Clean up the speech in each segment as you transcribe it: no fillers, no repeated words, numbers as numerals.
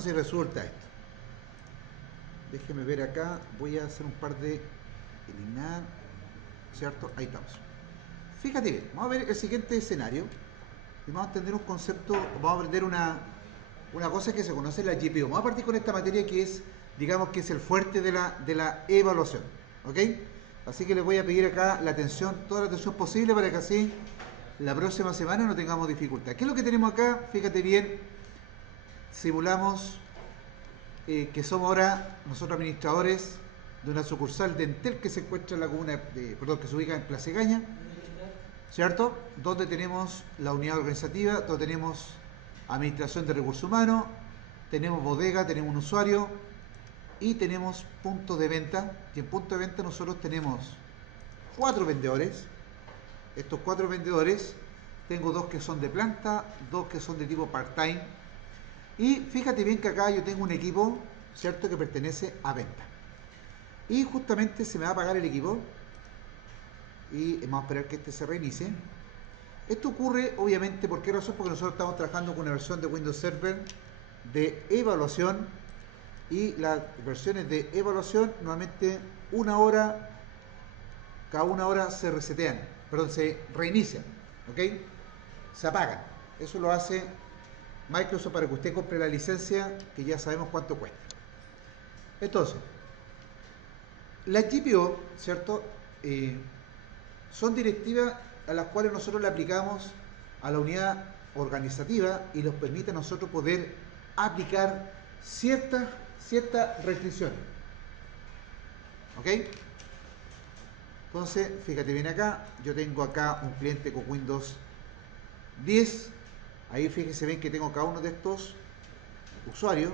Veamos si resulta esto. Déjeme ver acá. Voy a hacer un par de eliminar. ¿Cierto? Ahí estamos. Fíjate bien. Vamos a ver el siguiente escenario. Y vamos a entender un concepto. Vamos a aprender una cosa que se conoce en la GPU. Vamos a partir con esta materia que es, digamos que es el fuerte de la evaluación. ¿Ok? Así que les voy a pedir acá la atención, toda la atención posible para que así la próxima semana no tengamos dificultad. ¿Qué es lo que tenemos acá? Fíjate bien. Simulamos que somos ahora nosotros administradores de una sucursal de Entel que se encuentra en la comuna perdón, que se ubica en Plaza Gaña, ¿cierto? Donde tenemos la unidad organizativa, donde tenemos administración de recursos humanos, tenemos bodega, tenemos un usuario y tenemos punto de venta. Y en punto de venta nosotros tenemos 4 vendedores. Estos 4 vendedores, tengo 2 que son de planta, 2 que son de tipo part-time. Y fíjate bien que acá yo tengo un equipo, ¿cierto?, que pertenece a venta. Y justamente se me va a apagar el equipo. Y vamos a esperar que este se reinicie. Esto ocurre, obviamente, ¿por qué razón? Porque nosotros estamos trabajando con una versión de Windows Server de evaluación. Y las versiones de evaluación, normalmente cada una hora se resetean, perdón, se reinician, ¿ok? Se apagan. Eso lo hace Microsoft para que usted compre la licencia, que ya sabemos cuánto cuesta. Entonces, las GPO, ¿cierto? Son directivas a las cuales nosotros le aplicamos a la unidad organizativa y nos permite a nosotros poder aplicar ciertas restricciones. ¿Ok? Entonces, fíjate bien acá, yo tengo acá un cliente con Windows 10. Ahí fíjense bien que tengo cada uno de estos usuarios.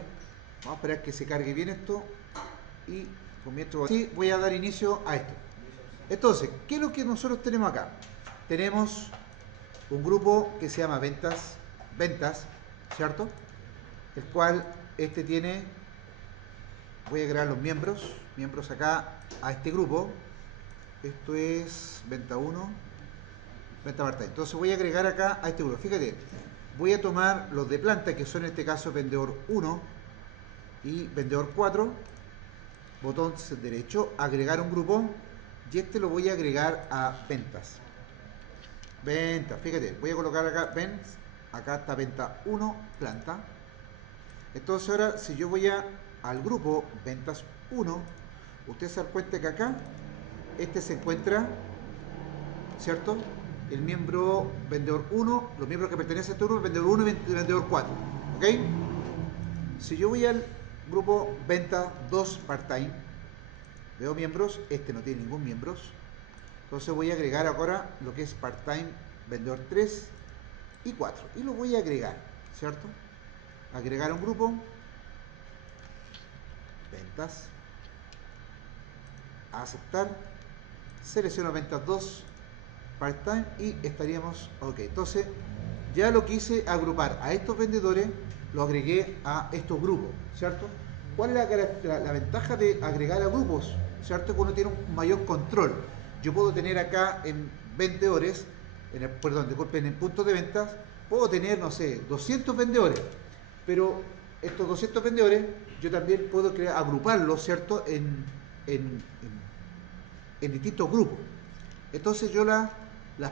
Vamos a esperar que se cargue bien esto. Y comienzo así, voy a dar inicio a esto. Entonces, ¿qué es lo que nosotros tenemos acá? Tenemos un grupo que se llama ventas, ¿cierto? El cual este tiene, voy a agregar los miembros acá a este grupo. Esto es venta 1, venta part-time. Entonces voy a agregar acá a este grupo. Fíjate, voy a tomar los de planta, que son en este caso vendedor 1 y vendedor 4. Botón derecho, agregar un grupo. Y este lo voy a agregar a ventas. Ventas, fíjate, voy a colocar acá ventas. Acá está venta 1, planta. Entonces ahora, si yo voy al grupo ventas 1, ustedes se dan cuenta que acá este se encuentra, ¿cierto? El miembro vendedor 1, los miembros que pertenecen a este grupo, vendedor 1 y vendedor 4. ¿Ok? Si yo voy al grupo venta 2 part-time, veo miembros, este no tiene ningún miembros. Entonces voy a agregar ahora lo que es part-time vendedor 3 y 4. Y lo voy a agregar, ¿cierto? Agregar un grupo, ventas, aceptar, selecciono ventas 2, part-time y estaríamos ok. Entonces ya lo quise agrupar a estos vendedores, lo agregué a estos grupos, ¿cierto? ¿Cuál es la ventaja de agregar a grupos? ¿Cierto? Que uno tiene un mayor control. Yo puedo tener acá en vendedores, en el punto de ventas, puedo tener, no sé, 200 vendedores, pero estos 200 vendedores yo también puedo agruparlos, ¿cierto? En distintos grupos. Entonces yo las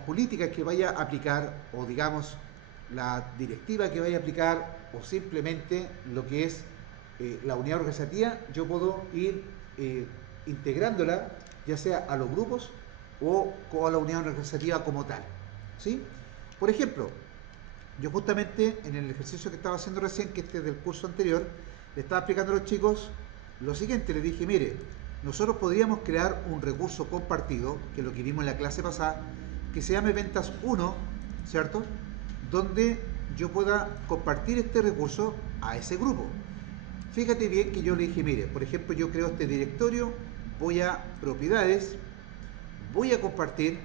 políticas que vaya a aplicar, o digamos la directiva que vaya a aplicar, o simplemente lo que es la unidad organizativa, yo puedo ir integrándola ya sea a los grupos o a la unidad organizativa como tal, ¿sí? Por ejemplo, yo justamente en el ejercicio que estaba haciendo recién, que este es del curso anterior, le estaba explicando a los chicos lo siguiente. Les dije, mire, nosotros podríamos crear un recurso compartido, que es lo que vimos en la clase pasada, que se llame ventas 1, ¿cierto? Donde yo pueda compartir este recurso a ese grupo. Fíjate bien que yo le dije, mire, por ejemplo, yo creo este directorio, voy a propiedades, voy a compartir,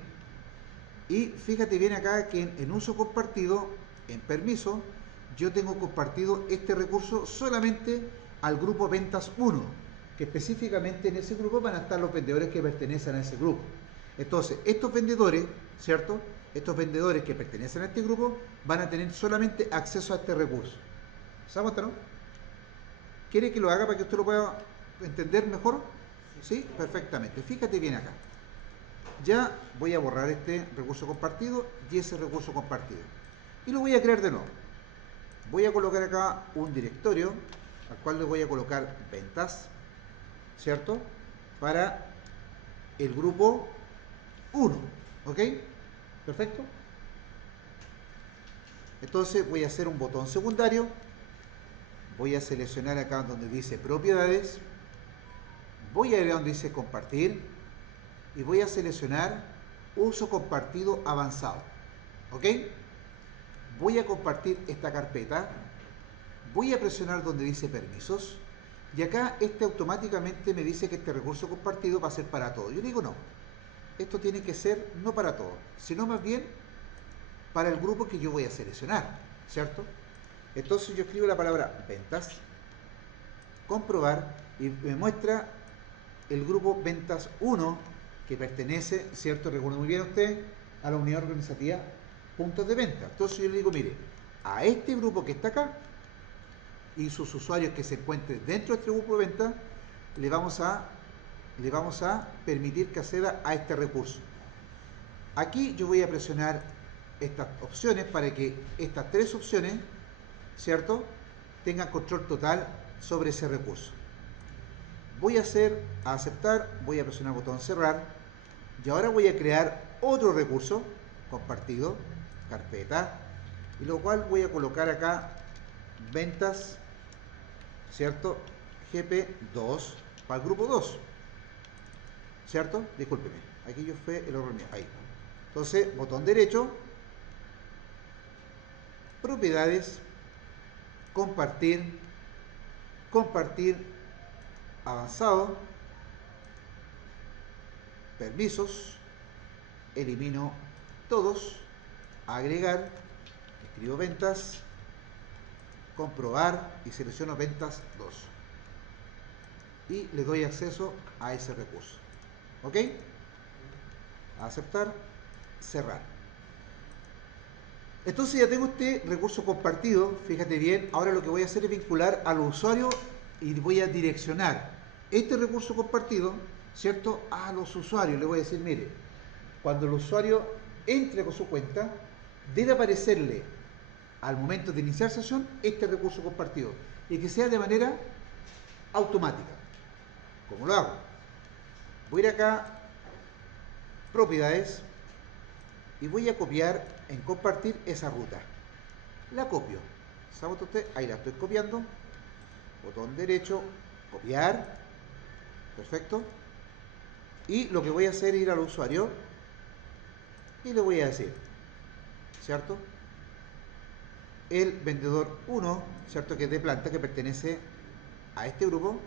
y fíjate bien acá que en uso compartido, en permiso, yo tengo compartido este recurso solamente al grupo ventas 1, que específicamente en ese grupo van a estar los vendedores que pertenecen a ese grupo. Entonces, estos vendedores, ¿cierto? Estos vendedores que pertenecen a este grupo van a tener solamente acceso a este recurso. ¿Sabes, no? ¿Quiere que lo haga para que usted lo pueda entender mejor? Sí, perfectamente. Fíjate bien acá. Ya voy a borrar este recurso compartido y ese recurso compartido. Y lo voy a crear de nuevo. Voy a colocar acá un directorio al cual le voy a colocar ventas, ¿cierto? Para el grupo 1, ¿ok? Perfecto. Entonces voy a hacer un botón secundario, voy a seleccionar acá donde dice propiedades, voy a ir a donde dice compartir y voy a seleccionar uso compartido avanzado, ¿ok? Voy a compartir esta carpeta, voy a presionar donde dice permisos y acá automáticamente me dice que este recurso compartido va a ser para todo. Yo digo no, esto tiene que ser no para todo, sino más bien para el grupo que yo voy a seleccionar, ¿cierto? Entonces yo escribo la palabra ventas, comprobar y me muestra el grupo ventas 1 que pertenece, ¿cierto? Recuerda muy bien usted a la unidad organizativa puntos de venta. Entonces yo le digo, mire, a este grupo que está acá y sus usuarios que se encuentren dentro de este grupo de venta, le vamos a permitir que acceda a este recurso. Aquí yo voy a presionar estas opciones para que estas tres opciones, ¿cierto?, tengan control total sobre ese recurso. Voy a aceptar, voy a presionar el botón cerrar y ahora voy a crear otro recurso compartido, carpeta, y lo cual voy a colocar acá ventas, ¿cierto?, GP2 para el grupo 2, ¿cierto? Discúlpeme, aquí yo fue el error mío, ahí. Entonces, botón derecho, propiedades, compartir, compartir avanzado, permisos, elimino todos, agregar, escribo ventas, comprobar y selecciono ventas 2 y le doy acceso a ese recurso. ¿Ok? Aceptar, cerrar. Entonces ya tengo este recurso compartido, fíjate bien. Ahora lo que voy a hacer es vincular al usuario y voy a direccionar este recurso compartido, ¿cierto?, a los usuarios. Le voy a decir, mire, cuando el usuario entre con su cuenta, debe aparecerle al momento de iniciar sesión este recurso compartido y que sea de manera automática. ¿Cómo lo hago? Voy a ir acá, propiedades, y voy a copiar en compartir esa ruta. La copio. ¿Sabe usted? Ahí la estoy copiando. Botón derecho, copiar. Perfecto. Y lo que voy a hacer es ir al usuario y le voy a decir, ¿cierto?, el vendedor 1, ¿cierto?, que es de planta, que pertenece a este grupo.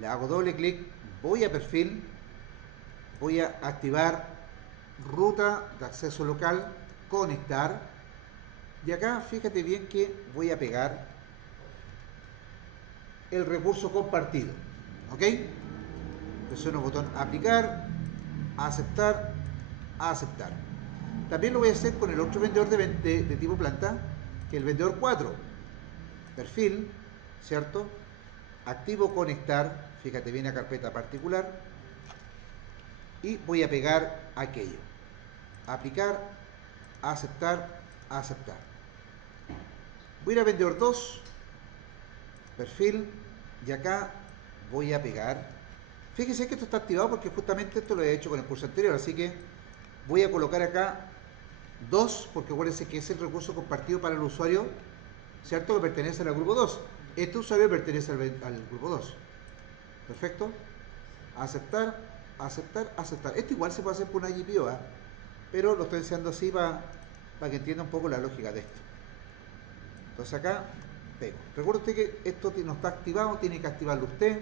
Le hago doble clic, voy a perfil, voy a activar ruta de acceso local, conectar, y acá fíjate bien que voy a pegar el recurso compartido, ¿ok? Presiono el botón aplicar, aceptar, aceptar. También lo voy a hacer con el otro vendedor de tipo planta, que es el vendedor 4. Perfil, ¿cierto? Activo conectar, fíjate bien la carpeta particular, y voy a pegar aquello. Aplicar, aceptar, aceptar. Voy a ir a vendedor 2, perfil, y acá voy a pegar. Fíjese que esto está activado porque justamente esto lo he hecho con el curso anterior, así que voy a colocar acá 2, porque acuérdense que es el recurso compartido para el usuario, ¿cierto?, que pertenece al grupo 2. Este usuario pertenece al grupo 2. Perfecto. Aceptar, aceptar, aceptar. Esto igual se puede hacer por una GPO, ¿eh? Pero lo estoy haciendo así para que entienda un poco la lógica de esto. Entonces acá pego. Recuerde usted que esto no está activado, tiene que activarlo usted.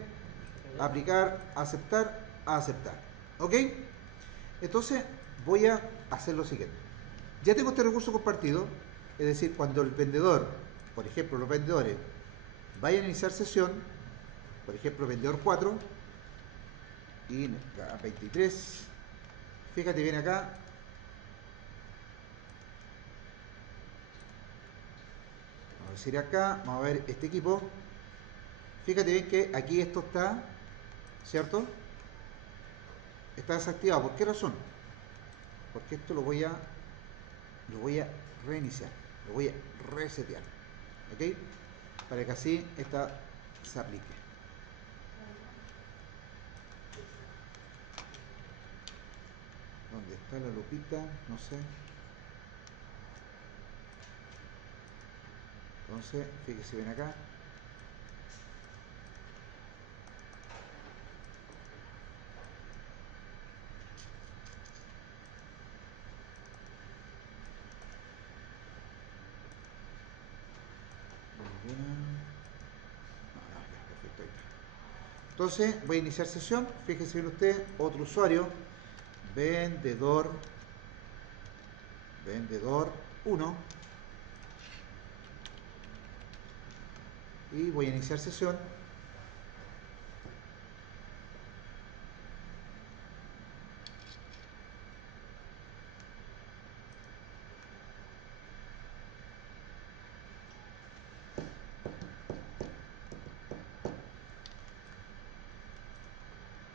Aplicar, aceptar, aceptar. ¿Ok? Entonces voy a hacer lo siguiente. Ya tengo este recurso compartido, es decir, cuando el vendedor, por ejemplo, los vendedores vayan a iniciar sesión, por ejemplo, vendedor 4 y 23, fíjate bien acá, vamos a decir acá, vamos a ver este equipo, Fíjate bien que aquí esto está, ¿cierto? Está desactivado. ¿Por qué razón? Porque esto lo voy a reiniciar, lo voy a resetear, ¿ok? Para que así esta se aplique. ¿Dónde está la lupita? No sé. Entonces, fíjese bien acá. Ya, perfecto, ahí está. Entonces, voy a iniciar sesión. Fíjese bien usted, otro usuario, vendedor 1, y voy a iniciar sesión.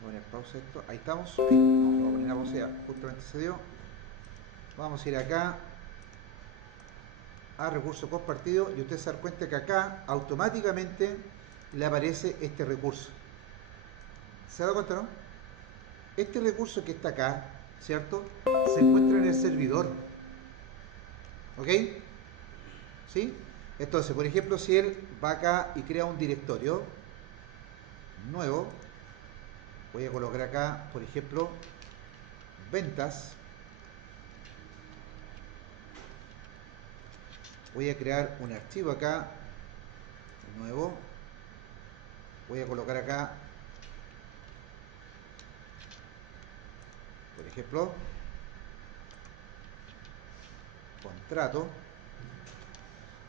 Voy a poner pausa esto. Ahí estamos. Ahí. Vamos a poner la pausa ya. Justamente se dio. Vamos a ir acá a recurso compartido y usted se da cuenta que acá automáticamente le aparece este recurso. ¿Se da cuenta, no? Este recurso que está acá, ¿cierto? Se encuentra en el servidor. ¿Ok? ¿Sí? Entonces, por ejemplo, si él va acá y crea un directorio nuevo, voy a colocar acá, por ejemplo, ventas. Voy a crear un archivo acá, nuevo. Voy a colocar acá, por ejemplo, contrato.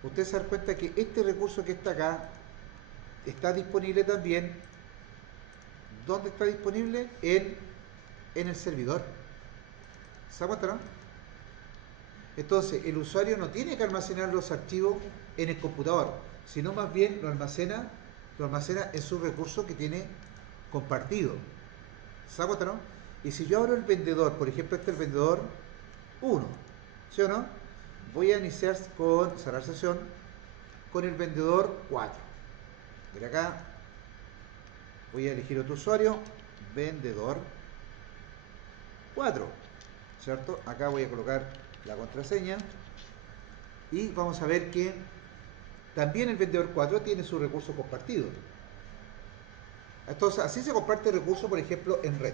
Usted se da cuenta que este recurso que está acá está disponible también. ¿Dónde está disponible? En el servidor. ¿Se da cuenta, no? Entonces, el usuario no tiene que almacenar los archivos en el computador, sino más bien lo almacena en su recurso que tiene compartido. ¿Se da cuenta, no? Y si yo abro el vendedor, por ejemplo, este es el vendedor 1, ¿sí o no? Voy a iniciar con cerrar sesión con el vendedor 4. Mira acá, voy a elegir otro usuario, vendedor 4, ¿cierto? Acá voy a colocar la contraseña y vamos a ver que también el vendedor 4 tiene su recurso compartido. Entonces, así se comparte recursos, por ejemplo, en red.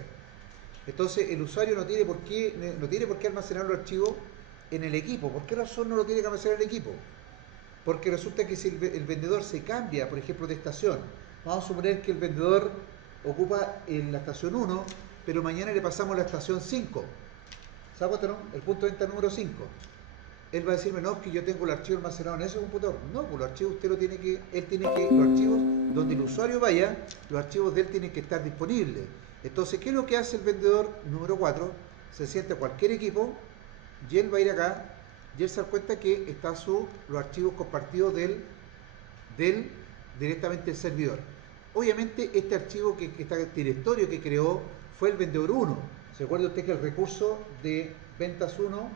Entonces, el usuario no tiene por qué almacenar los archivos en el equipo. ¿Por qué razón no lo tiene que almacenar en el equipo? Porque resulta que si el vendedor se cambia, por ejemplo, de estación, vamos a suponer que el vendedor ocupa en la estación 1, pero mañana le pasamos la estación 5. ¿Sabe cuánto, no? El punto de venta número 5. Él va a decirme, no, es que yo tengo el archivo almacenado en ese computador. No, pues los archivos usted los archivos donde el usuario vaya, los archivos de él tienen que estar disponibles. Entonces, ¿qué es lo que hace el vendedor número 4? Se sienta a cualquier equipo y él va a ir acá y él se da cuenta que están los archivos compartidos del directamente el servidor. Obviamente este archivo este directorio que creó fue el vendedor 1. ¿Se acuerda usted que el recurso de ventas 1,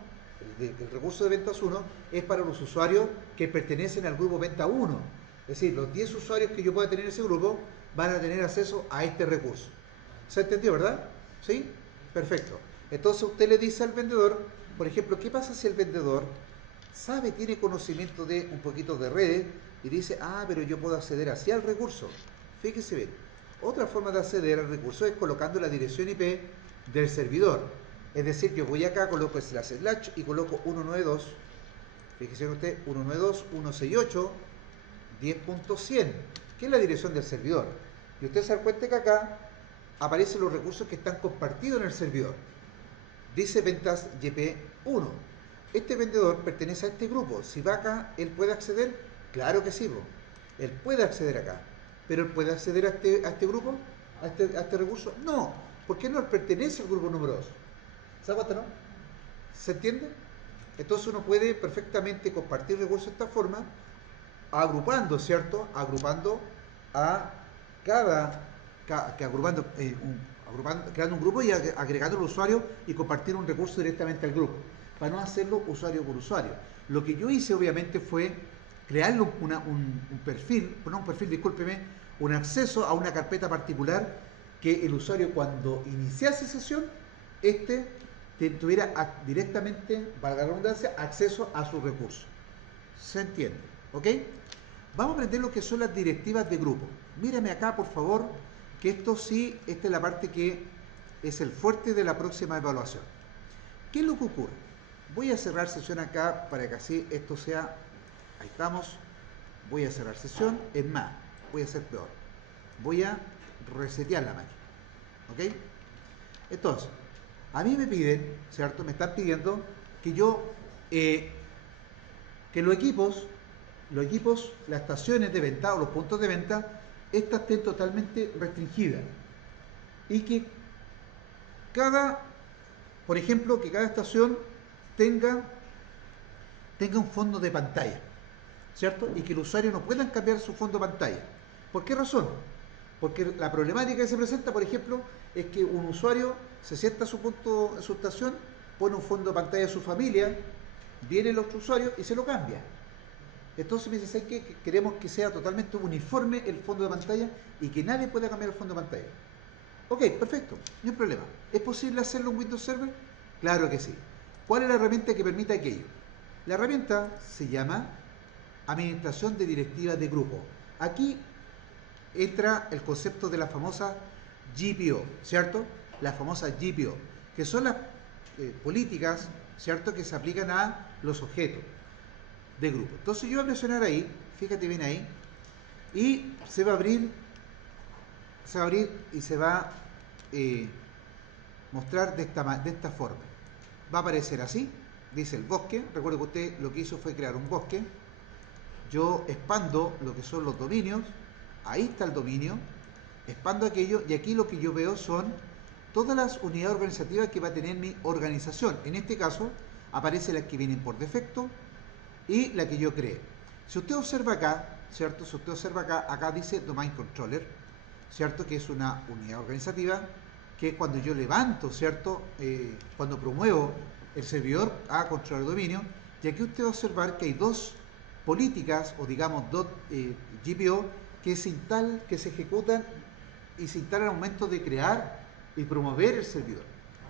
el recurso de ventas 1 es para los usuarios que pertenecen al grupo venta 1? Es decir, los 10 usuarios que yo pueda tener en ese grupo van a tener acceso a este recurso. ¿Se entendió, verdad? ¿Sí? Perfecto. Entonces usted le dice al vendedor, por ejemplo, ¿qué pasa si el vendedor tiene conocimiento de un poquito de redes y dice, pero yo puedo acceder así al recurso? Fíjese bien, otra forma de acceder al recurso es colocando la dirección IP del servidor. Es decir, yo voy acá, coloco el slash y coloco 192, fíjese usted, 192.168.10.100, que es la dirección del servidor. Y usted se da cuenta que acá aparecen los recursos que están compartidos en el servidor. Dice ventas YP1. Este vendedor pertenece a este grupo. Si va acá, ¿él puede acceder? Claro que sí, bro. Él puede acceder acá. ¿Pero él puede acceder a este grupo? ¿A este recurso? No, porque no pertenece al grupo número 2. ¿Se da cuenta, no? ¿Se entiende? Entonces uno puede perfectamente compartir recursos de esta forma, agrupando, ¿cierto? Agrupando a que agrupando, creando un grupo y agregando el usuario y compartir un recurso directamente al grupo, para no hacerlo usuario por usuario. Lo que yo hice obviamente fue crearle un perfil, no un perfil, discúlpeme, un acceso a una carpeta particular que el usuario cuando iniciase sesión, tuviera directamente, valga la redundancia, acceso a sus recursos. ¿Se entiende? ¿Ok? Vamos a aprender lo que son las directivas de grupo. Mírame acá, por favor, que esta es la parte que es el fuerte de la próxima evaluación. ¿Qué es lo que ocurre? Voy a cerrar sesión acá para que así esto sea... Ahí estamos. Voy a cerrar sesión. Es más, voy a hacer peor. Voy a resetear la máquina. ¿Ok? Entonces, a mí me piden, ¿cierto? Me están pidiendo que yo... que los equipos, las estaciones de venta o los puntos de venta, estas estén totalmente restringidas. Y que por ejemplo, que cada estación tenga un fondo de pantalla, ¿cierto? Y que el usuario no pueda cambiar su fondo de pantalla. ¿Por qué razón? Porque la problemática que se presenta, por ejemplo, es que un usuario se sienta en su estación, pone un fondo de pantalla de su familia, viene el otro usuario y se lo cambia. Entonces me dice, ¿sabes qué? Queremos que sea totalmente uniforme el fondo de pantalla y que nadie pueda cambiar el fondo de pantalla. Ok, perfecto, no hay problema. ¿Es posible hacerlo en Windows Server? Claro que sí. ¿Cuál es la herramienta que permite aquello? La herramienta se llama Administración de Directivas de Grupo. Aquí entra el concepto de la famosa GPO, ¿cierto? La famosa GPO, que son las políticas, ¿cierto?, que se aplican a los objetos de grupo. Entonces yo voy a presionar ahí, fíjate bien ahí, y se va a abrir y se va a mostrar de esta forma. Va a aparecer así, dice el bosque. Recuerde que usted lo que hizo fue crear un bosque. Yo expando lo que son los dominios, ahí está el dominio, expando aquello y aquí lo que yo veo son todas las unidades organizativas que va a tener mi organización. En este caso aparecen las que vienen por defecto y la que yo creé. Si usted observa acá, ¿cierto? Si usted observa acá dice Domain Controller, ¿cierto? Que es una unidad organizativa que cuando yo levanto, ¿cierto? Cuando promuevo el servidor a controlar el dominio, y aquí usted va a observar que hay dos políticas, o digamos dos GPO, que se ejecutan y se instalan al momento de crear y promover el servidor.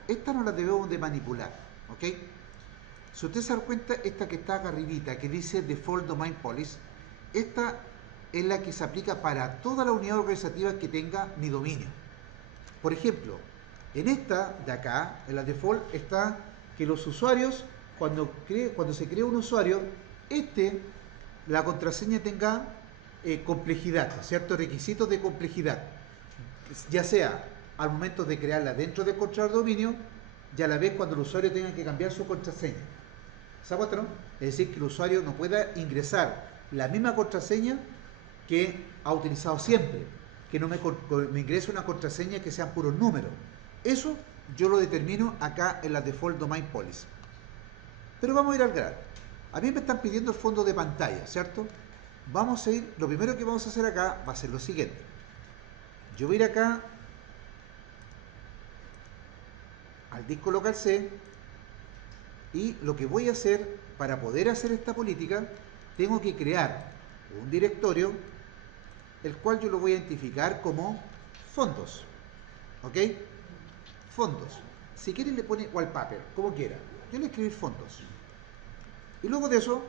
Estas no las debemos de manipular, ¿ok? Si usted se da cuenta, esta que está acá arribita, que dice Default Domain Policy, esta es la que se aplica para toda la unidad organizativa que tenga mi dominio. Por ejemplo, en esta de acá, en la default, está que los usuarios, cuando se crea un usuario, la contraseña tenga complejidad, ciertos requisitos de complejidad, ya sea al momento de crearla dentro del controlador de dominio y a la vez cuando el usuario tenga que cambiar su contraseña. ¿Se acuerda, no? Es decir, que el usuario no pueda ingresar la misma contraseña que ha utilizado siempre, que no me ingrese una contraseña que sean puros números. Eso yo lo determino acá en la Default Domain Policy. Pero vamos a ir al grano. A mí me están pidiendo el fondo de pantalla, ¿cierto? Lo primero que vamos a hacer acá va a ser lo siguiente. Yo voy a ir acá al disco local C y lo que voy a hacer para poder hacer esta política, tengo que crear un directorio el cual yo lo voy a identificar como fondos. ¿Ok? Fondos. Si quieren le pone wallpaper, como quiera. Yo le escribí fondos. Y luego de eso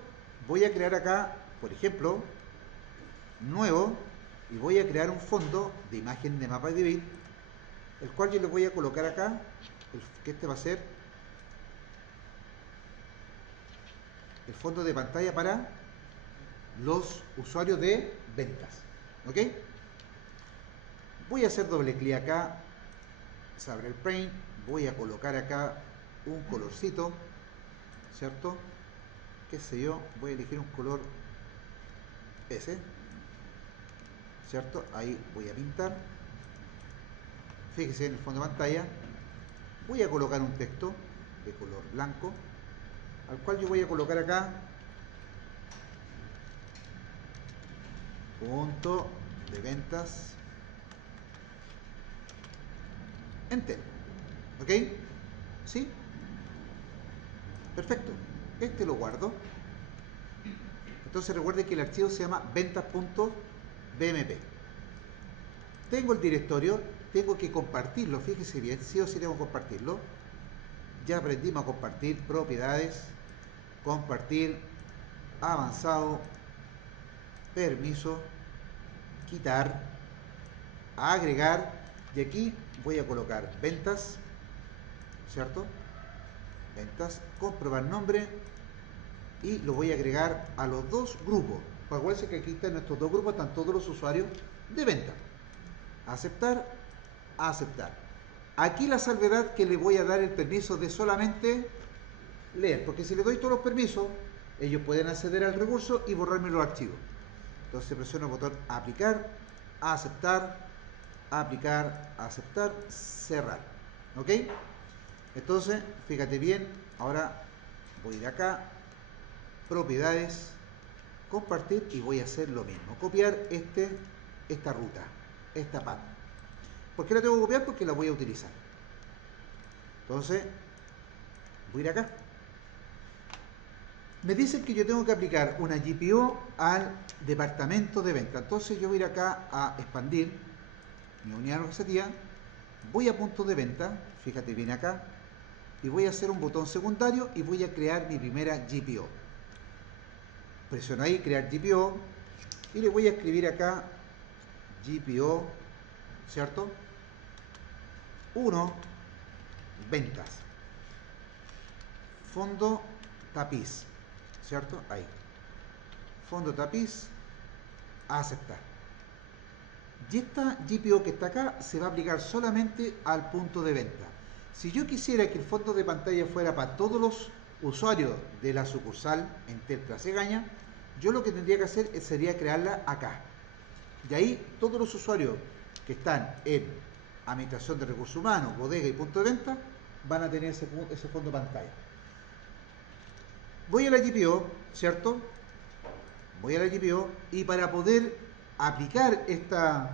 voy a crear acá, por ejemplo, nuevo, y voy a crear un fondo de imagen de mapa de bit, el cual yo le voy a colocar acá, que este va a ser el fondo de pantalla para los usuarios de ventas. ¿Ok? Voy a hacer doble clic acá, se abre el Paint, voy a colocar acá un colorcito, ¿cierto? Qué sé yo, voy a elegir un color ese, ¿cierto? Ahí voy a pintar, fíjese en el fondo de pantalla, voy a colocar un texto de color blanco, al cual yo voy a colocar acá punto de ventas entero. ¿Ok? ¿Sí? Perfecto. Este lo guardo. Entonces recuerde que el archivo se llama ventas.bmp. Tengo el directorio, tengo que compartirlo. Fíjese bien, sí o sí tengo que compartirlo. Ya aprendimos a compartir propiedades, compartir, avanzado, permiso, quitar, agregar, y aquí voy a colocar ventas, ¿cierto? Ventas, comprobar nombre y lo voy a agregar a los dos grupos. Acuérdense que aquí están estos dos grupos, están todos los usuarios de venta. Aceptar, aceptar. Aquí la salvedad que le voy a dar el permiso de solamente leer, porque si le doy todos los permisos, ellos pueden acceder al recurso y borrarme los archivos. Entonces presiono el botón aplicar, aceptar, aplicar, aceptar, cerrar. ¿Ok? Entonces, fíjate bien, ahora voy a ir acá, propiedades, compartir y voy a hacer lo mismo. Copiar esta ruta, esta path. ¿Por qué la tengo que copiar? Porque la voy a utilizar. Entonces, voy a ir acá. Me dicen que yo tengo que aplicar una GPO al departamento de venta. Entonces yo voy a ir acá a expandir mi unidad organizativa. Voy a puntos de venta, fíjate bien acá, y voy a hacer un botón secundario y voy a crear mi primera GPO. Presiono ahí, crear GPO, y le voy a escribir acá GPO, ¿cierto? 1, ventas. Fondo tapiz, ¿cierto? Ahí. Fondo tapiz, aceptar. Y esta GPO que está acá se va a aplicar solamente al punto de venta. Si yo quisiera que el fondo de pantalla fuera para todos los usuarios de la sucursal en Plaza Egaña, yo lo que tendría que hacer sería crearla acá. Y ahí todos los usuarios que están en administración de recursos humanos, bodega y punto de venta van a tener ese fondo de pantalla. Voy a la GPO, ¿cierto? Voy a la GPO y para poder aplicar esta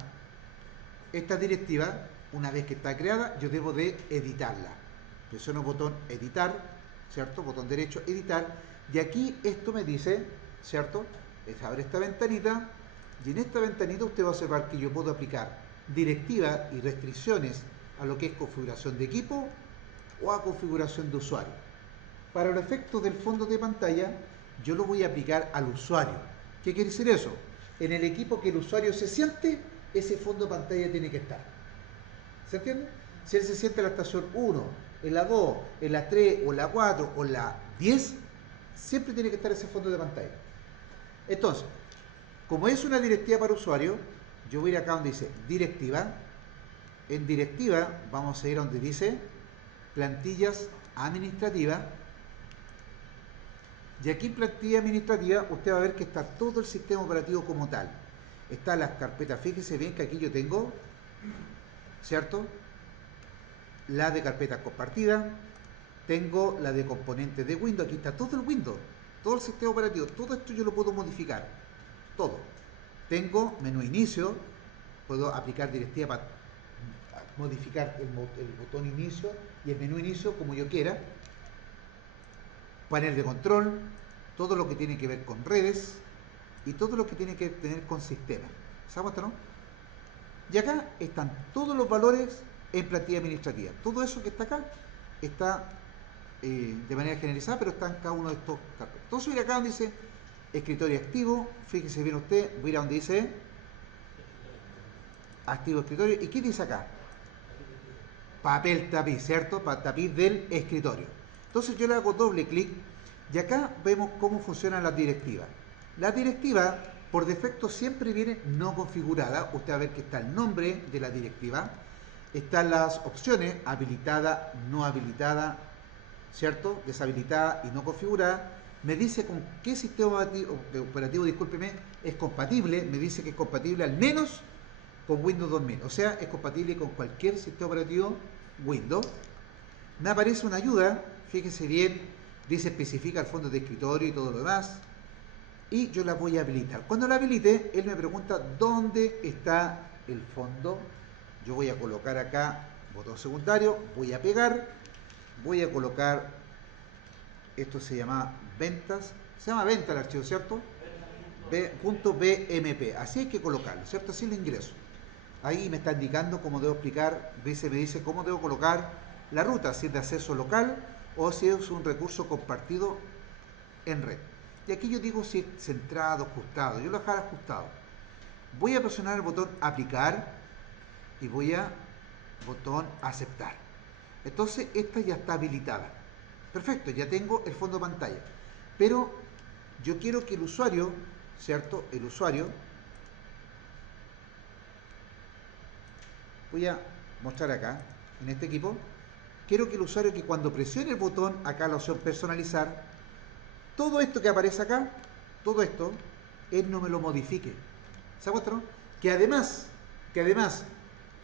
directiva, una vez que está creada, yo debo de editarla. Presiono botón editar, ¿cierto? Botón derecho, editar. Y aquí esto me dice, ¿cierto? Abre esta ventanita y en esta ventanita usted va a observar que yo puedo aplicar directivas y restricciones a lo que es configuración de equipo o a configuración de usuario. Para el efecto del fondo de pantalla, yo lo voy a aplicar al usuario. ¿Qué quiere decir eso? En el equipo que el usuario se siente, ese fondo de pantalla tiene que estar. ¿Se entiende? Si él se siente en la estación 1, en la 2, en la 3, o en la 4, o en la 10, siempre tiene que estar ese fondo de pantalla. Entonces, como es una directiva para usuario, yo voy a ir acá donde dice directiva. En directiva vamos a ir a donde dice plantillas administrativas. Y aquí en plantilla administrativa usted va a ver que está todo el sistema operativo como tal. Están las carpetas, fíjese bien que aquí yo tengo, ¿cierto? La de carpetas compartidas, tengo la de componentes de Windows, aquí está todo el Windows, todo el sistema operativo, todo esto yo lo puedo modificar, todo. Tengo menú inicio, puedo aplicar directiva para modificar el botón inicio y el menú inicio como yo quiera. Panel de control, todo lo que tiene que ver con redes y todo lo que tiene que ver con sistemas. ¿Se da cuenta, no? Y acá están todos los valores en plantilla administrativa. Todo eso que está acá está de manera generalizada, pero está en cada uno de estos carpetas. Entonces voy a acá donde dice escritorio activo, fíjese bien usted, voy a ir a donde dice activo escritorio. ¿Y qué dice acá? Papel tapiz, ¿cierto? Tapiz del escritorio. Entonces yo le hago doble clic y acá vemos cómo funcionan las directivas. La directiva por defecto siempre viene no configurada. Usted va a ver que está el nombre de la directiva, están las opciones habilitada, no habilitada, ¿cierto? Deshabilitada y no configurada. Me dice con qué sistema operativo, discúlpeme, es compatible. Me dice que es compatible al menos con Windows 2000. O sea, es compatible con cualquier sistema operativo Windows. Me aparece una ayuda, fíjese bien, dice especifica el fondo de escritorio y todo lo demás. y yo la voy a habilitar. Cuando la habilite, él me pregunta dónde está el fondo. Yo voy a colocar acá botón secundario, voy a pegar, voy a colocar, esto se llama ventas, se llama venta el archivo, ¿cierto? .bmp, así hay que colocarlo, ¿cierto? Así lo ingreso. Ahí me está indicando cómo debo explicar, me dice cómo debo colocar la ruta, si es de acceso local o si es un recurso compartido en red. Y aquí yo digo si es centrado, ajustado. Yo lo voy a dejar ajustado. Voy a presionar el botón aplicar y voy a botón aceptar. Entonces esta ya está habilitada. Perfecto, ya tengo el fondo de pantalla. Pero yo quiero que el usuario, ¿cierto? El usuario, voy a mostrar acá, en este equipo, quiero que el usuario que cuando presione el botón, acá la opción personalizar, todo esto que aparece acá, todo esto, él no me lo modifique. ¿Se acuerdan? Que además, que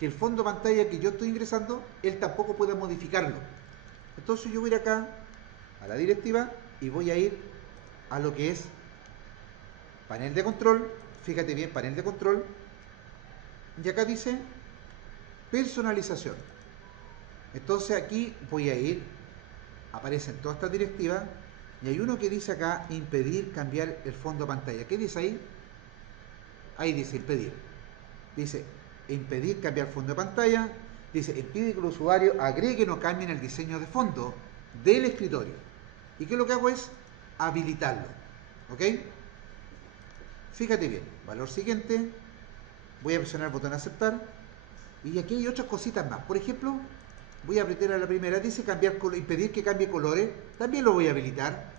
el fondo de pantalla que yo estoy ingresando, él tampoco puede modificarlo. Entonces yo voy a ir acá, a la directiva, y voy a ir a lo que es panel de control. Fíjate bien, panel de control. Y acá dice personalización. Entonces aquí voy a ir, aparecen todas estas directivas, y hay uno que dice acá, impedir cambiar el fondo de pantalla. ¿Qué dice ahí? Ahí dice impedir. Dice impedir cambiar fondo de pantalla. Dice impide que el usuario agregue o cambie el diseño de fondo del escritorio. ¿Y qué es lo que hago? Es habilitarlo. ¿Ok? Fíjate bien. Valor siguiente. Voy a presionar el botón aceptar. Y aquí hay otras cositas más. Por ejemplo, voy a apretar a la primera. Dice cambiar impedir que cambie colores. También lo voy a habilitar.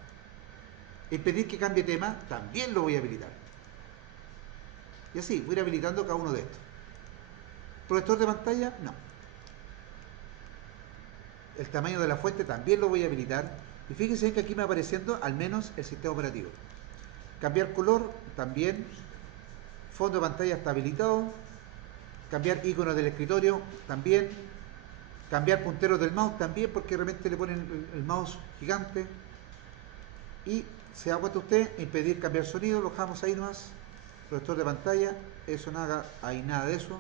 Impedir que cambie tema. También lo voy a habilitar. Y así, voy a ir habilitando cada uno de estos. Protector de pantalla, no. El tamaño de la fuente también lo voy a habilitar. Y fíjense que aquí me va apareciendo al menos el sistema operativo. Cambiar color, también. Fondo de pantalla está habilitado. Cambiar icono del escritorio, también. Cambiar punteros del mouse, también, porque realmente le ponen el mouse gigante. Y se da cuenta usted, impedir cambiar sonido, lo dejamos ahí nomás. Protector de pantalla, eso nada, hay nada de eso.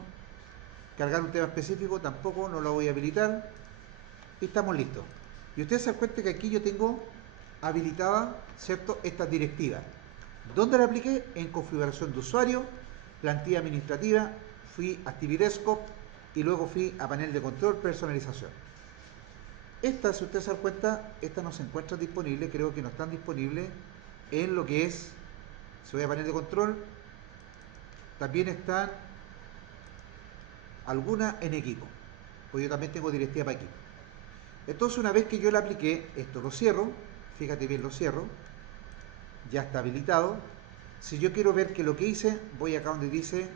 Cargar un tema específico, tampoco, no lo voy a habilitar. Y estamos listos. Y usted se da cuenta que aquí yo tengo habilitada, ¿cierto?, esta directiva. ¿Dónde la apliqué? En configuración de usuario, plantilla administrativa, fui a ActivityDesktop y luego fui a panel de control, personalización. Esta, si usted se da cuenta, esta no se encuentra disponible, creo que no están disponibles en lo que es, si voy a panel de control, también están algunas en equipo, pues yo también tengo directiva para equipo. Entonces una vez que yo la apliqué, esto lo cierro, fíjate bien, lo cierro, ya está habilitado. Si yo quiero ver que lo que hice, voy acá donde dice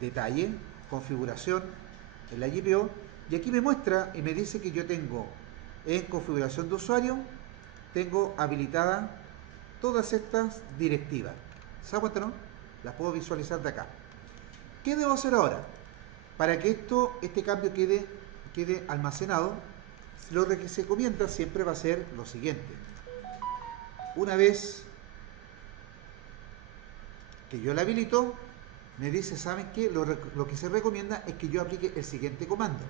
detalle, configuración, en la GPO, y aquí me muestra y me dice que yo tengo en configuración de usuario, tengo habilitadas todas estas directivas. ¿Se da cuenta, no? Las puedo visualizar de acá. ¿Qué debo hacer ahora? Para que este cambio quede almacenado, lo que se comienza siempre va a ser lo siguiente. Una vez que yo la habilito, me dice, ¿saben qué? Lo que se recomienda es que yo aplique el siguiente comando.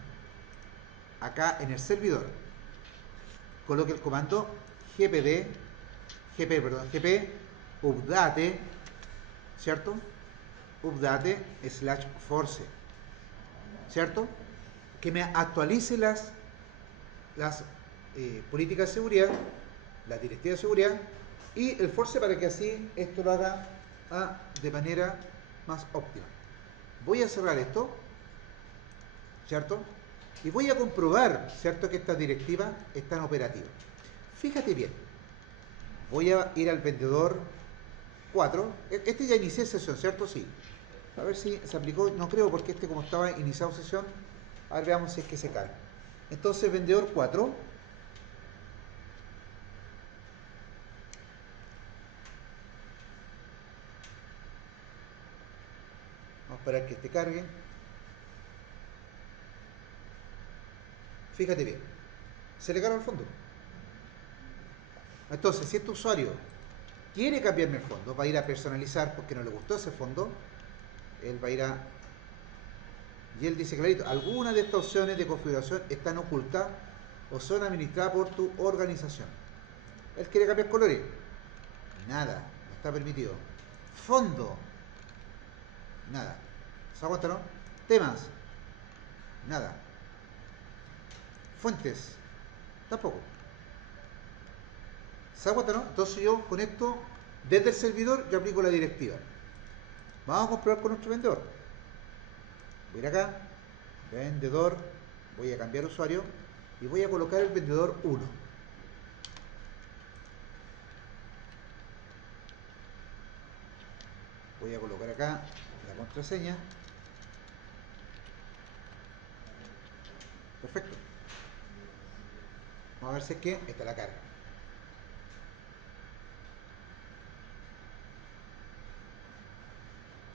Acá en el servidor, coloque el comando gp update, ¿cierto? Update / force, ¿cierto? Que me actualice las políticas de seguridad, las directivas de seguridad y el force para que así esto lo haga de manera más óptima. Voy a cerrar esto, ¿cierto? Y voy a comprobar, ¿cierto?, que estas directivas están operativas. Fíjate bien, voy a ir al vendedor 4. Este ya inicié sesión, ¿cierto? Sí. A ver si se aplicó, no creo, porque este como estaba iniciado sesión, a ver, veamos si es que se cae. Entonces, vendedor 4. Vamos a esperar que este cargue. Fíjate bien, se le carga al fondo. Entonces, si este usuario quiere cambiarme el fondo, va a ir a personalizar porque no le gustó ese fondo, él va a ir a... Y él dice clarito, algunas de estas opciones de configuración están ocultas o son administradas por tu organización. Él quiere cambiar colores. Nada, no está permitido. Fondo. Nada. ¿Se aguanta, no? Temas. Nada. Fuentes. Tampoco. ¿Se aguanta, no? Entonces yo con esto, desde el servidor, yo aplico la directiva. Vamos a comprobar con nuestro vendedor. Voy a ir acá, vendedor, voy a cambiar usuario y voy a colocar el vendedor 1. Voy a colocar acá la contraseña. Perfecto. Vamos a ver si es que está la carga.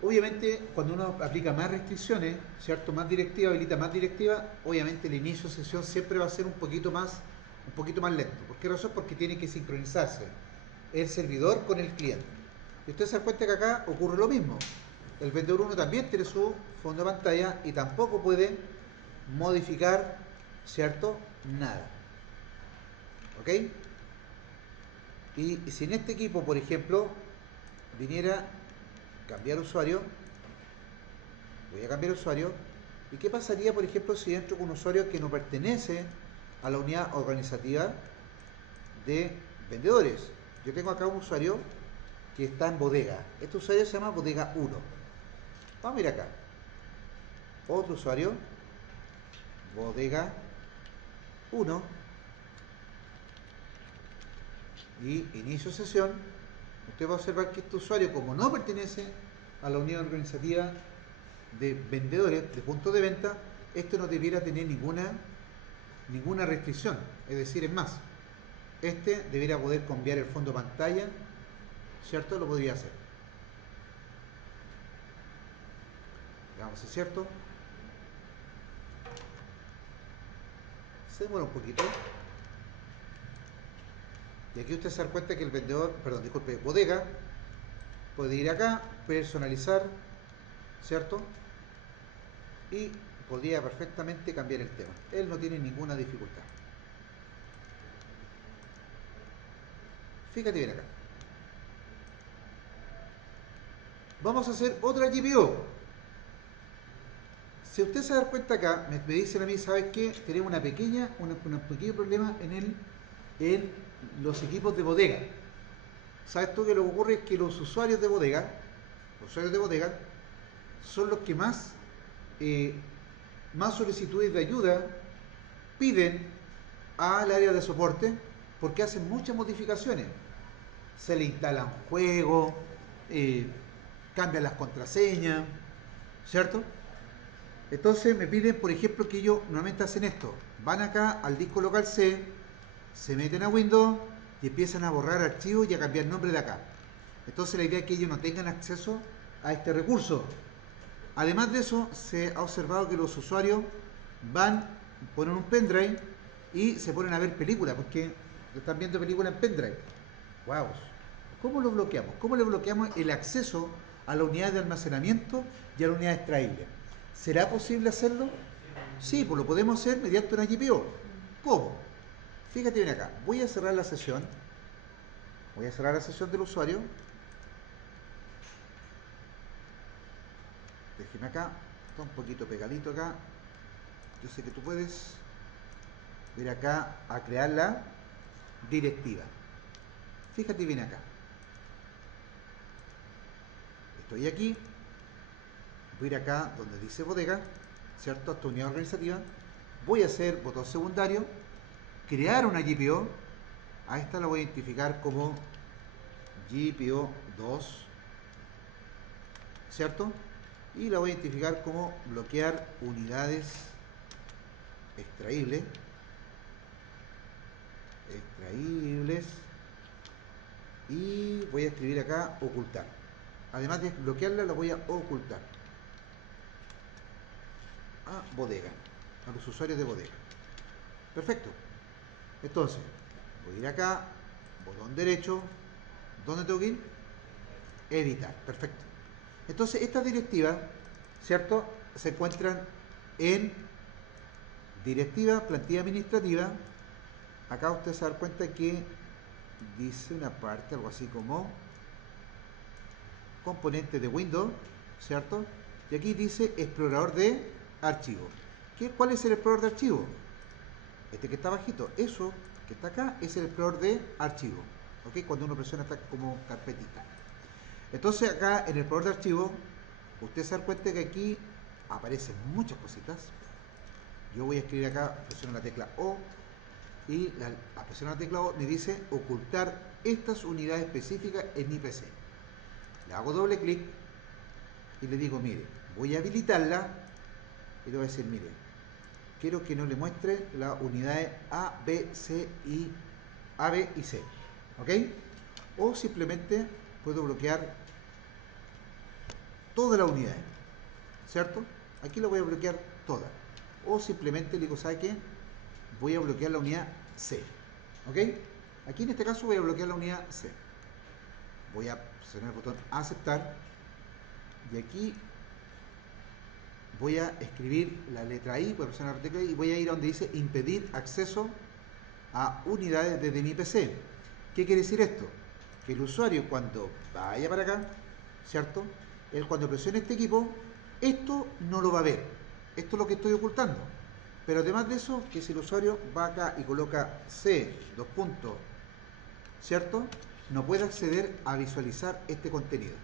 Obviamente, cuando uno aplica más restricciones, ¿cierto? Más directiva, habilita más directiva, obviamente el inicio de sesión siempre va a ser un poquito más lento. ¿Por qué razón? Porque tiene que sincronizarse el servidor con el cliente. Y usted se da cuenta que acá ocurre lo mismo. El vendedor 1 también tiene su fondo de pantalla y tampoco puede modificar, ¿cierto? Nada. ¿Ok? Y si en este equipo, por ejemplo, viniera cambiar usuario, voy a cambiar usuario, ¿y qué pasaría, por ejemplo, si entro con un usuario que no pertenece a la unidad organizativa de vendedores? Yo tengo acá un usuario que está en bodega. Este usuario se llama bodega 1. Vamos a ir acá. Otro usuario, bodega 1, y inicio sesión. Usted va a observar que este usuario, como no pertenece a la unidad organizativa de vendedores, de puntos de venta, este no debiera tener ninguna restricción. Es decir, es más, este debiera poder cambiar el fondo de pantalla, ¿cierto? Lo podría hacer. Veamos si es cierto. Se demora un poquito. Y aquí usted se da cuenta que el vendedor, perdón, disculpe, bodega, puede ir acá, personalizar, ¿cierto? Y podría perfectamente cambiar el tema. Él no tiene ninguna dificultad. Fíjate bien acá. Vamos a hacer otra GPO. Si usted se da cuenta acá, me dicen a mí, ¿sabes qué? Tenemos un pequeño problema en los equipos de bodega. ¿Sabes tú que lo que ocurre es que los usuarios de bodega son los que más solicitudes de ayuda piden al área de soporte porque hacen muchas modificaciones. Se le instalan juegos, cambian las contraseñas, ¿cierto? Entonces me piden, por ejemplo, que ellos normalmente hacen esto. Van acá al disco local C, se meten a Windows y empiezan a borrar archivos y a cambiar nombre de acá. Entonces la idea es que ellos no tengan acceso a este recurso. Además de eso, se ha observado que los usuarios ponen un pendrive y se ponen a ver películas, porque están viendo películas en pendrive. ¡Wow! ¿Cómo lo bloqueamos? ¿Cómo le bloqueamos el acceso a la unidad de almacenamiento y a la unidad extraíble? ¿Será posible hacerlo? Sí, pues lo podemos hacer mediante una GPO. ¿Cómo? Fíjate bien acá. Voy a cerrar la sesión. Voy a cerrar la sesión del usuario. Déjeme acá. Está un poquito pegadito acá. Yo sé que tú puedes ir acá a crear la directiva. Fíjate bien acá. Estoy aquí. Voy a ir acá donde dice bodega, ¿cierto? Esta unidad organizativa. Voy a hacer botón secundario, crear una GPO. A esta la voy a identificar como GPO 2, ¿cierto? Y la voy a identificar como bloquear unidades extraíbles. Y voy a escribir acá ocultar. Además de bloquearla, la voy a ocultar a bodega, a los usuarios de bodega. Perfecto. Entonces, voy a ir acá, botón derecho, ¿Dónde tengo que ir? Editar, perfecto. Entonces, estas directivas, ¿cierto? Se encuentran en directiva, plantilla administrativa. Acá usted se da cuenta que dice una parte, algo así como componentes de Windows, ¿cierto? Y aquí dice explorador de archivos. ¿Cuál es el explorador de archivos? Este que está bajito. Eso que está acá es el explorador de archivos. ¿Ok? Cuando uno presiona está como carpetita. Entonces acá en el explorador de archivos, usted se da cuenta que aquí aparecen muchas cositas. Yo voy a escribir acá, presiono la tecla O y al presionar la tecla O me dice ocultar estas unidades específicas en mi PC. Le hago doble clic y le digo, mire, voy a habilitarla y le voy a decir, mire, quiero que no le muestre las unidades A, B, C y A, B y C. ¿Ok? O simplemente puedo bloquear todas las unidades. ¿Cierto? Aquí lo voy a bloquear todas. O simplemente le digo, ¿sabe qué? Voy a bloquear la unidad C. ¿Ok? Aquí en este caso voy a bloquear la unidad C. Voy a presionar el botón aceptar. Y aquí voy a escribir la letra I, voy a presionar la tecla I y voy a ir a donde dice impedir acceso a unidades desde mi PC. ¿Qué quiere decir esto? Que el usuario cuando vaya para acá, ¿cierto? Él cuando presione este equipo, esto no lo va a ver. Esto es lo que estoy ocultando. Pero además de eso, que si el usuario va acá y coloca C, dos puntos, ¿cierto? No puede acceder a visualizar este contenido.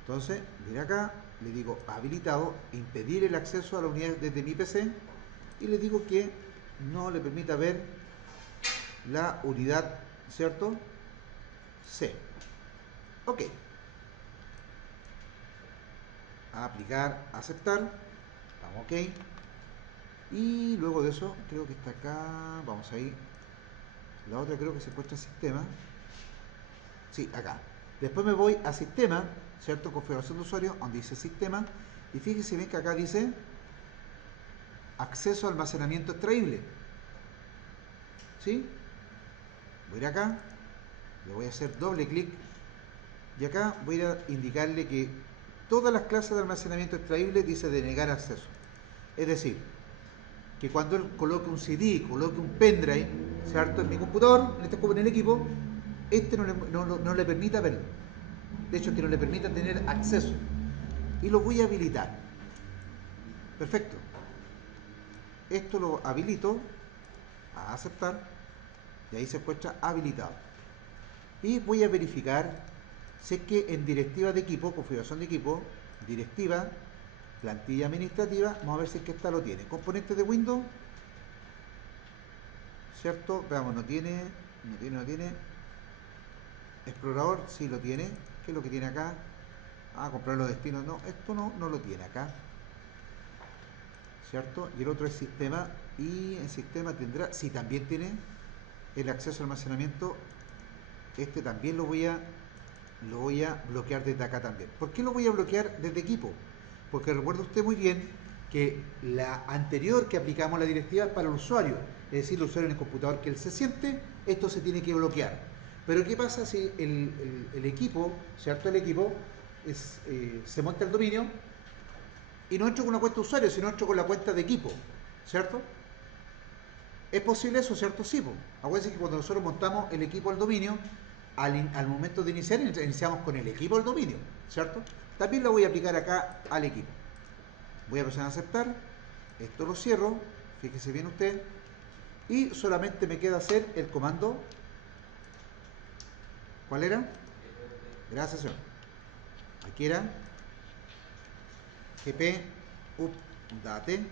Entonces, mira acá, le digo habilitado, impedir el acceso a la unidad desde mi PC y le digo que no le permita ver la unidad, ¿cierto? C. Ok. Aplicar, aceptar. Vamos, ok. Y luego de eso, creo que está acá. Vamos ahí. La otra creo que se encuentra en sistema. Sí, acá. Después me voy a sistema, ¿cierto? Configuración de usuario, donde dice sistema. Y fíjense bien que acá dice acceso a almacenamiento extraíble. ¿Sí? Voy a ir acá. Le voy a hacer doble clic. Y acá voy a indicarle que todas las clases de almacenamiento extraíble dice denegar acceso. Es decir, que cuando él coloque un CD, coloque un pendrive, ¿cierto? En mi computador, en el equipo, este no le permita verlo. De hecho, que no le permita tener acceso. Y lo voy a habilitar. Perfecto. Esto lo habilito a aceptar y ahí se encuentra habilitado. Y voy a verificar si es que en directiva de equipo, configuración de equipo, directiva, plantilla administrativa, vamos a ver si es que esta lo tiene. Componentes de Windows, ¿cierto? Veamos, no tiene. Explorador, sí lo tiene. ¿Qué es lo que tiene acá? Ah, comprar los destinos. No, esto no lo tiene acá. ¿Cierto? Y el otro es sistema. Y en sistema tendrá, sí, también tiene el acceso al almacenamiento. Este también lo voy a bloquear desde acá también. ¿Por qué lo voy a bloquear desde equipo? Porque recuerda usted muy bien que la anterior que aplicamos la directiva es para el usuario, es decir, el usuario en el computador que él se siente, esto se tiene que bloquear. Pero ¿qué pasa si el equipo, ¿cierto? El equipo se monta el dominio y no entro con una cuenta de usuario, sino entro con la cuenta de equipo, ¿cierto? ¿Es posible eso, cierto? Sí, pues. Acuérdense que cuando nosotros montamos el equipo al dominio, al momento de iniciar, iniciamos con el equipo al dominio, ¿cierto? También lo voy a aplicar acá al equipo. Voy a presionar aceptar, esto lo cierro, fíjese bien usted, y solamente me queda hacer el comando. ¿Cuál era? Gracias, señor. Aquí era gp update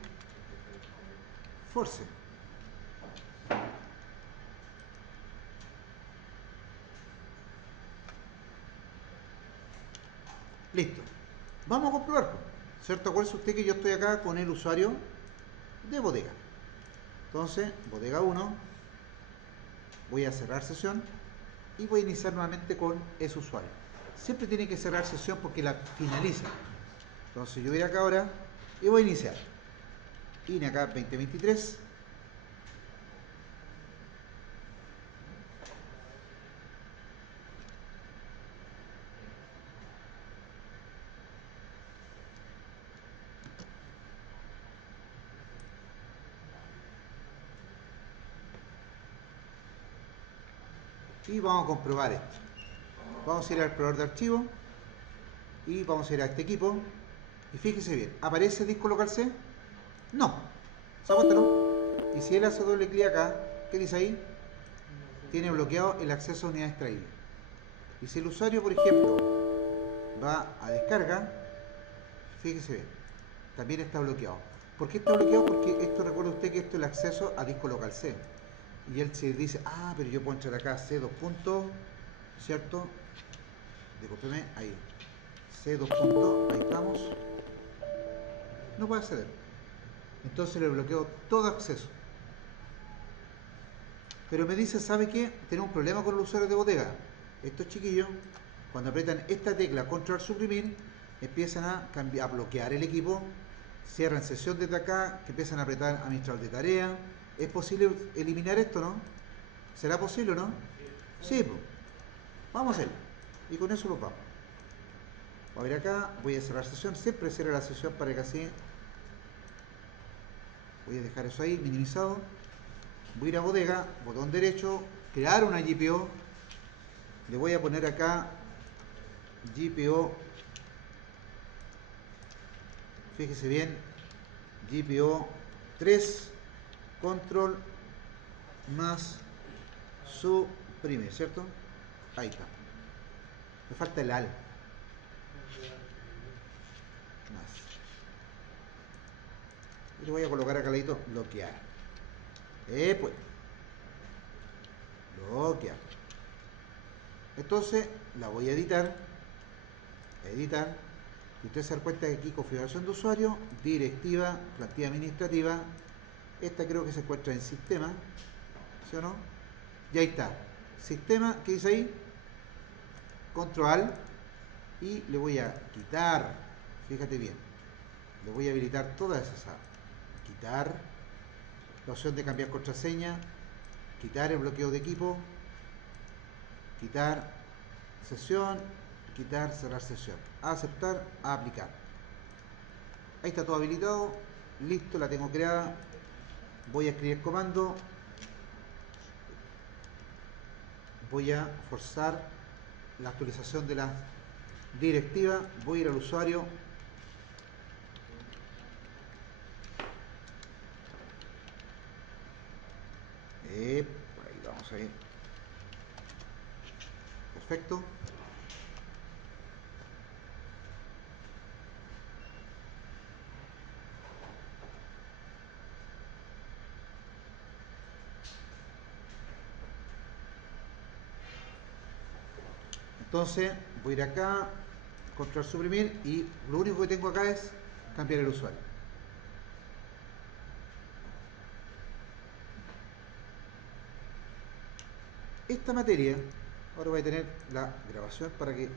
force. Listo. Vamos a comprobar, ¿cierto? Acuérdese usted que yo estoy acá con el usuario de bodega. Entonces, bodega 1, voy a cerrar sesión y voy a iniciar nuevamente con ese usuario. Siempre tiene que cerrar sesión porque la finaliza. Entonces yo voy a ir acá ahora y voy a iniciar. INE acá 2023. y vamos a comprobar esto. Vamos a ir al explorador de archivos y vamos a ir a este equipo y fíjese bien, ¿aparece disco local C? No, aguántalo. Y si él hace doble clic acá, ¿qué dice ahí? Tiene bloqueado el acceso a unidades extraíbles. Y si el usuario, por ejemplo, va a descarga, fíjese bien, también está bloqueado. ¿Por qué está bloqueado? Porque esto, recuerda usted que esto es el acceso a disco local C. Y él se dice, ah, pero yo puedo entrar acá C2 puntos, ¿cierto? Discúlpeme, ahí. C2 puntos, ahí estamos. No puede acceder. Entonces le bloqueo todo acceso. Pero me dice, ¿sabe qué? Tenemos un problema con los usuarios de bodega. Estos chiquillos, cuando apretan esta tecla control suprimir, empiezan a bloquear el equipo, cierran sesión desde acá, que empiezan a apretar administrador de tarea. ¿Es posible eliminar esto, no? ¿Será posible o no? Sí, pues. Vamos a hacerlo. Y con eso lo vamos. Voy a ir acá, voy a cerrar sesión. Siempre cierro la sesión para que así. Voy a dejar eso ahí, minimizado. Voy a ir a bodega, botón derecho, crear una GPO. Le voy a poner acá GPO. Fíjese bien, GPO 3, control más suprime, ¿cierto? Ahí está. Me falta el AL. Más. Y le voy a colocar acá al ladito bloquear. Pues. Bloquear. Entonces la voy a editar. Editar. Y usted se da cuenta que aquí configuración de usuario, directiva, plantilla administrativa. Esta creo que se encuentra en sistema. ¿Sí o no? Y ahí está. Sistema, ¿qué dice ahí? Control y le voy a quitar, fíjate bien, le voy a habilitar todas esas. Quitar la opción de cambiar contraseña, quitar el bloqueo de equipo, quitar sesión, quitar cerrar sesión, aceptar, aplicar. Ahí está todo habilitado, listo, la tengo creada. Voy a escribir el comando, voy a forzar la actualización de la directiva, voy a ir al usuario, por ahí vamos a ir, perfecto. Entonces voy a ir acá, control suprimir y lo único que tengo acá es cambiar el usuario. Esta materia, ahora voy a tener la grabación para que